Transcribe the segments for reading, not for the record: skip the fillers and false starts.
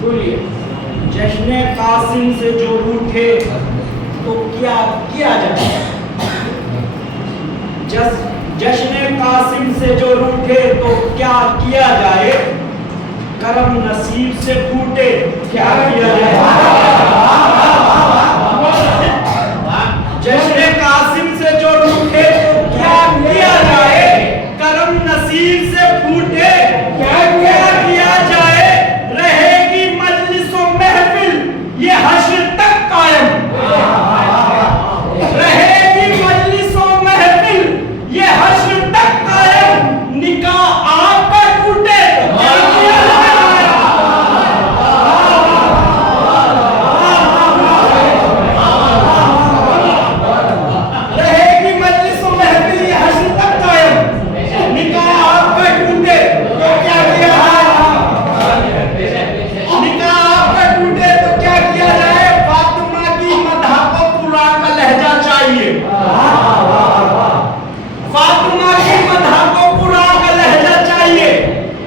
बोलिए। जश्न कासिम से जो रूठे तो क्या किया जाए? जश्न कासिम से जो रूठे तो क्या किया जाए? करम नसीब से फूटे क्या किया जाए? जश्न कासिम से जो रूठे तो क्या किया जाए? करम नसीब से फूटे क्या किया जाए? रहेगी मजलिसों महफिल ये हश्र तक कायम। रहेगी मजलिसों महफिल ये हश्र तक कायम। निकाह आप पर टूटे क्या किया जाए? रहेगी मजलिसों महफिल ये हश्र तक कायम। निकाह आप पर टूटे तो क्या किया जाए? निकाह आप पर टूटे तो क्या किया जाए? फातिमा की मदह को पूरा का लहजा चाहिए। फातिमा की मदह को पूरा का लहजा चाहिए।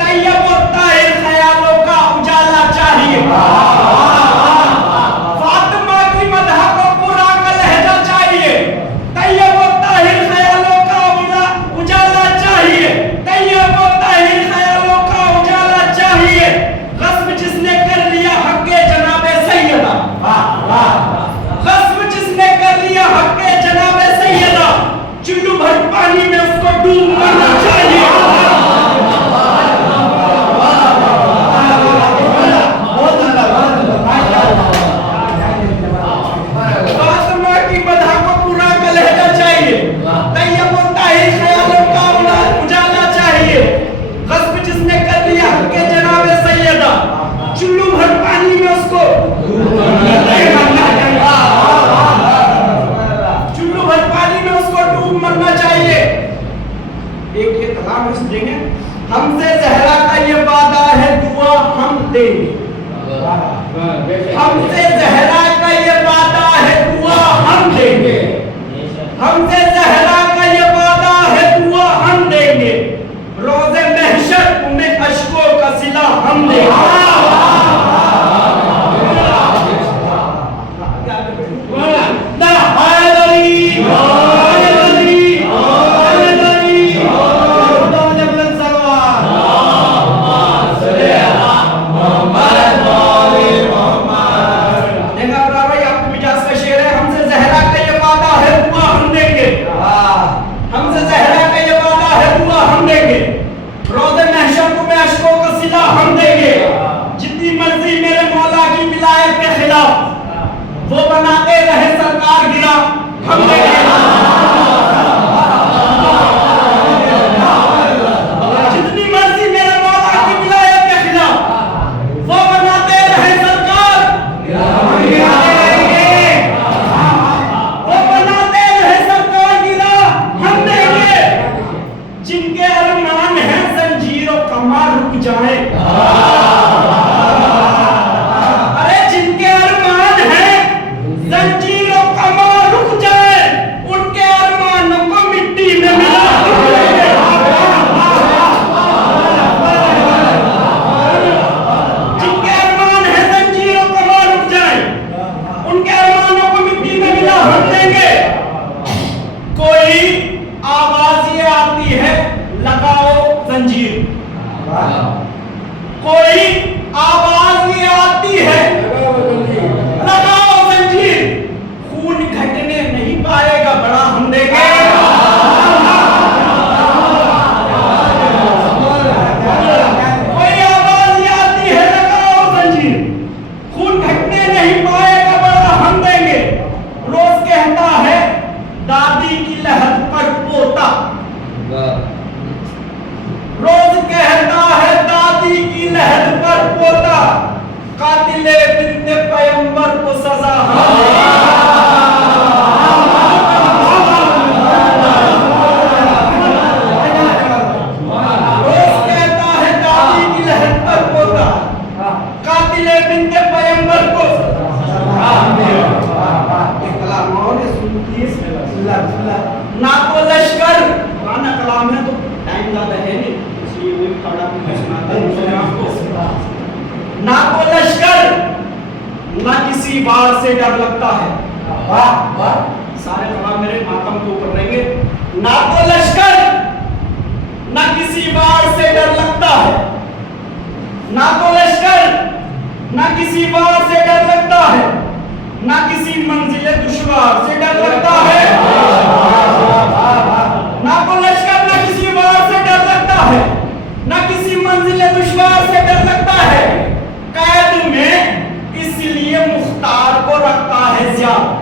तैयब और ताहिर ख्यालों का उजाला चाहिए। फातिमा की मदह को पूरा का लहजा चाहिए। तैयब और ताहिर ख्यालों का उजाला चाहिए। तैयब और ताहिर ख्यालों का उजाला चाहिए। ग़स्ब जिसने कर लिया हक़्क़े जनाबे सैयदा। ग़स्ब जिसने कर लिया हक़्क़े जनाबे सैयदा। चुल्लू भर पानी में उसको डूब मरना चाहिए। फातिमा की मदह को पूरा का लहजा चाहिए। तैयब और ताहिर ख्यालों का उजाला चाहिए। ग़स्ब जिसने कर लिया हक़्क़े जनाबे सैयदा। चुल्लू भर पानी में उसको चुल्लू भर पानी में उसको डूब मरना चाहिए। एक ये कलाम देंगे। हमसे ज़हरा का ये वादा है दुआ हम देंगे। हमसे ज़हरा का ये वादा है दुआ हम देंगे। हमसे ज़हरा का ये वादा है दुआ हम देंगे। रोज़े महशर में अश्कों का सिला हम देंगे। वो बनाते रहे सरकार गिरा हम देंगे। जितनी मर्जी मेरे मौला की विलायत के खिलाफ वो बनाते रहे सरकार हम देंगे। वो बनाते रहे सरकार गिरा हम देंगे। जिनके अरमान है जंजीरों कमा रुक जाए। जंजीरों कमा रुक जाए उनके अरमानों को मिट्टी में मिला। जिनके अरमान है जंजीरों कमा रुक जाए उनके अरमानों को मिट्टी में मिला हम देंगे। कोई आवाज ये आती है लगाओ जंजीर। कोई आवाज ये आती है लगाओ जंजीर। खून घटने नहीं पाएगा बड़ा हम देंगे। कोई आवाज ये आती है लगाओ जंजीर। खून घटने नहीं पाएगा बड़ा हम देंगे। रोज कहता है दादी की लहर पर पोता। रोज कहता है दादी की लहर पर पोता। कातिले बिन्ते पैगंबर को सजा रोज कहता है दादी की लहर पर पोता। कातिले बिन्ते पैगंबर को ना तो लश्कर पुराना कलाम है तो टाइम ज्यादा है नहीं इसलिए वही खड़ा सुनाता हूँ आपको। ना को लश्कर ना किसी वार से डर लगता है। वाह वाह, सारे जवाब मेरे मातम के ऊपर रहेंगे। ना को लश्कर ना किसी वार से डर लगता है, ना को लश्कर ना किसी वार से डर लगता है, ना किसी मंजिल दुश्वार से डर लगता है। ना को लश्कर ना किसी वार से डर लगता है, ना किसी मंजिल दुश्वार से डर लगता है। कैद में इसलिए मुख्तार को रखता है ज़्यादा।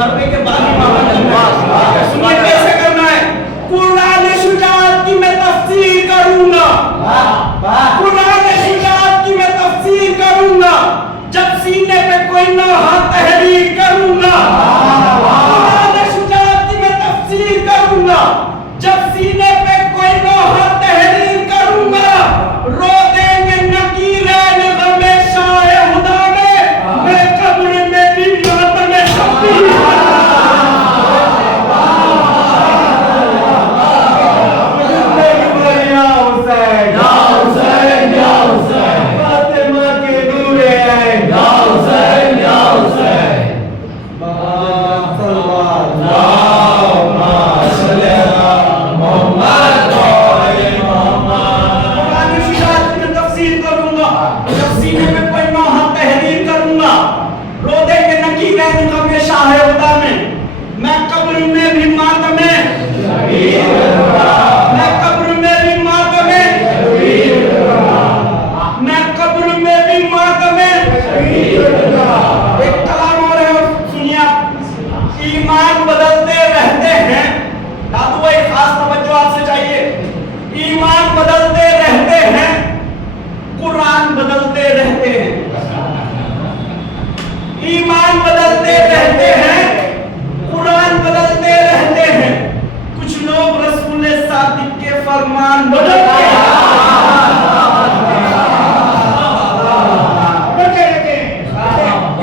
मरने के बाद ही मामला करना है। सुनिए कैसे करना है। कुरान शुजाअत की मैं तफसीर करूंगा, कुरान शुजाअत की मैं तफसीर करूंगा, जब सीने पे कोई ना हाथ तहरीर करूंगा। कुरान शुजाअत की मैं तफसीर करूंगा, जब सीने पे कोई ना हाथ तहरीर करूंगा। रो देंगे नकीरैन गमे शाह हुदा में, मैं कब्र में भी मातम शबीर। फरमान बदलते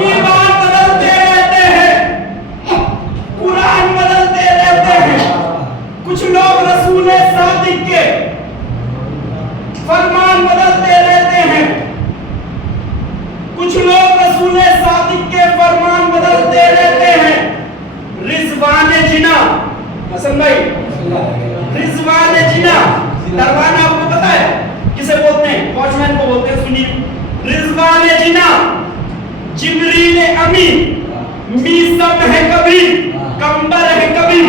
ईमान बदलते रहते हैं, कुरान बदलते रहते हैं। कुछ लोग रसूल सादिक के फरमान बदलते रहते हैं, कुछ लोग रसूल सादिक के फरमान बदलते रहते हैं। रिजवान जिना, हसन भाई, रिजवान जिना दरवाना आपको पता है किसे बोलते हैं? वॉचमैन को बोलते हैं। सुनिए, रिजवान जिना जिब्रील अमीन मीसम है कभी, कंबर है कभी।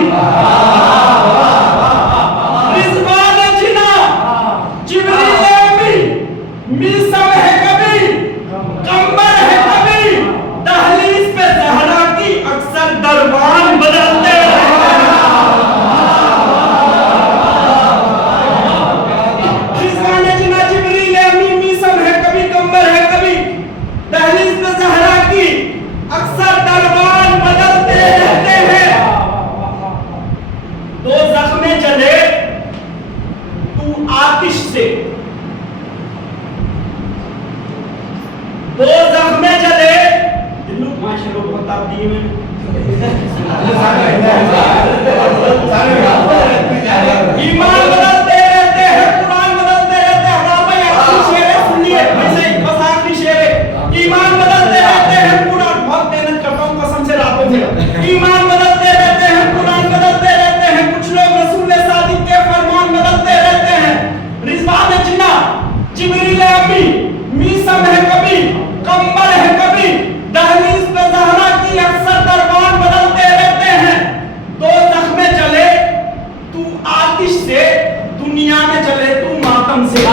रिजवान जिना जिब्रील अमीन मीसम है कभी, कंबर है कभी। दहलीज पे ज़हरा की अक्सर दरबान बदलते ईमान बदलते रहते हैं, कुरान बदलते रहते हैं। हमारा आखिरी शेर है, सुनिए वैसे ही बस आखिरी शेर है। ईमान बदलते रहते हैं, कुरान बहुत मेहनत करता हूँ कसम से रातों से। ईमान बदलते रहते हैं, कुरान बदलते रहते हैं। कुछ लोग रसूल सादिक के फरमान बदलते रहते हैं। रिजवान जिन्ना जिब्रील अमीन मीसम है कभी, कंबर है कभी। दहलीज पे ज़हरा की अक्सर दरबान बदलते रहते हैं। दो जख्मे जले तू आतिश से, दुनिया में जले तू मातम से।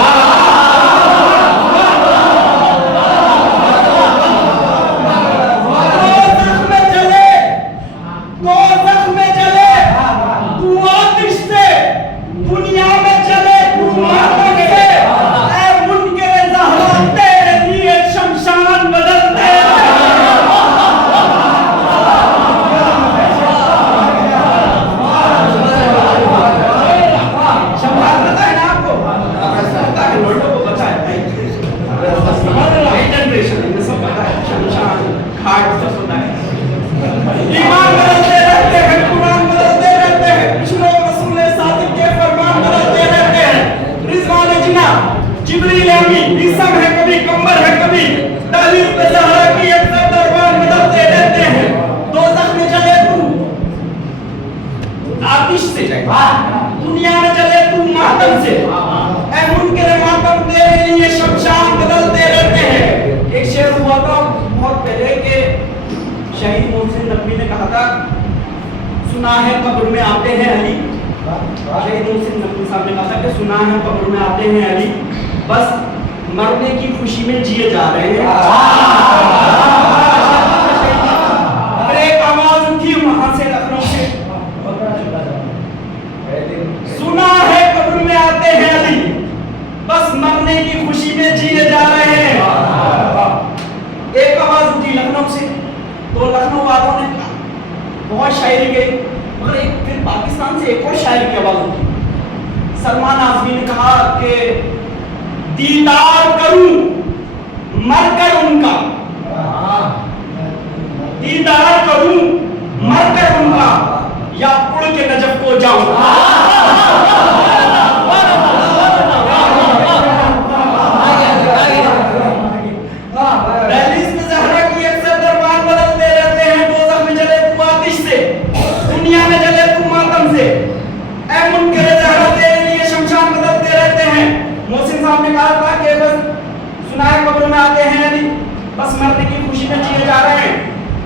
जिब्रील अमीन मीसम है कभी, कंबर है कभी। दहलीज पे ज़हरा की अक्सर दरबान बदलते रहते हैं। दोज़ख में जले तू आतिश से, दुनिया में जले तू मातम से। ऐ मुनकिर मातम तेरे लिए शमशान बदलते रहते हैं। एक शेर हुआ था बहुत पहले के शहीद मोहसिन नकवी ने कहा था, सुना है कब्र में आते हैं अली। शहीद मोहसिन नकवी साहब ने कहा था कि सुना है कब्र में आते हैं अली, बस मरने की खुशी में जिए जा रहे हैं। एक आवाज उठी वहां से, लखनऊ से, सुना है कब्र में आते हैं अली, बस मरने की खुशी में जिए जा रहे हैं। एक आवाज उठी लखनऊ से, तो लखनऊ वालों ने बहुत शायरी गई, मगर एक फिर पाकिस्तान से एक और शायर की आवाज उठी। सलमान आज़मी ने कहा कि दीदार करूं मरकर उनका, दीदार करूं मरकर उनका, या उड़ के नजफ को जाऊं। दहलीज में ज़हरा की अक्सर दरबार बदलते रहते हैं। दोज़ख में जले तू आतिश से, दुनिया में जले तू मातम से। ऐ मुनकिर ज़हरा तेरे लिए शमशान बदलते रहते हैं। मोहसिन साहब ने कहा था कि बस सुना है कब्र में आते हैं अली, बस मरने की खुशी में जिए जा रहे हैं।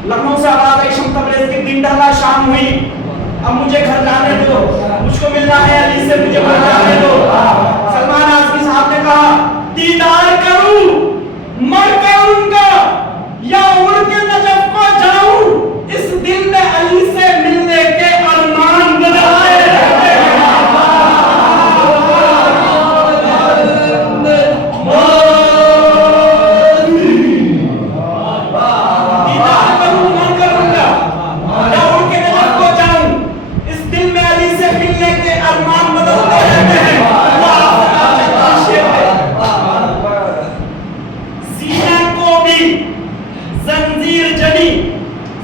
लखनऊ से आवाज आई, शम तबरेज़ के दिन ढला शाम हुई, अब मुझे घर जाने दो, मुझको मिलना है अली से, मुझे घर जाने दो। सलमान आज़मी साहब ने कहा, दीदार करूं मरकर उनका, या उड़ के नजफ को जाऊं। इस दिल में अली से मिलने के अरमान बदलते रहते हैं। अरमान बदलते रहते हैं। जंजीर जनी,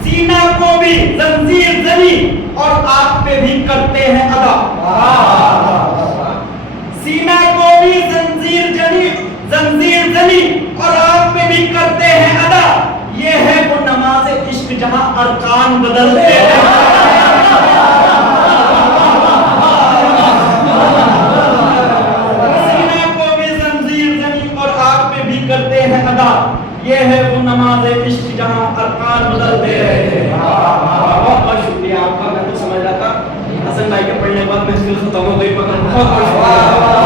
सीना को भी जंजीर जनी और आग पे भी करते हैं अदा। सीना को भी जंजीर जनी और आग पे भी करते हैं अदा। ये है वो नमाज इश्क जहां अरकान बदलते हैं। सीना को भी जंजीर जनी और आग पे भी करते हैं अदा। ये है वो नमाज इश्क जहां अरकान बदलते हैं। बहुत बहुत शुक्रिया आपका। मैं तो समझ रहा था हसन भाई के पढ़ने के बाद महफिल खत्म हो गई, मगर बहुत बहुत शुक्रिया।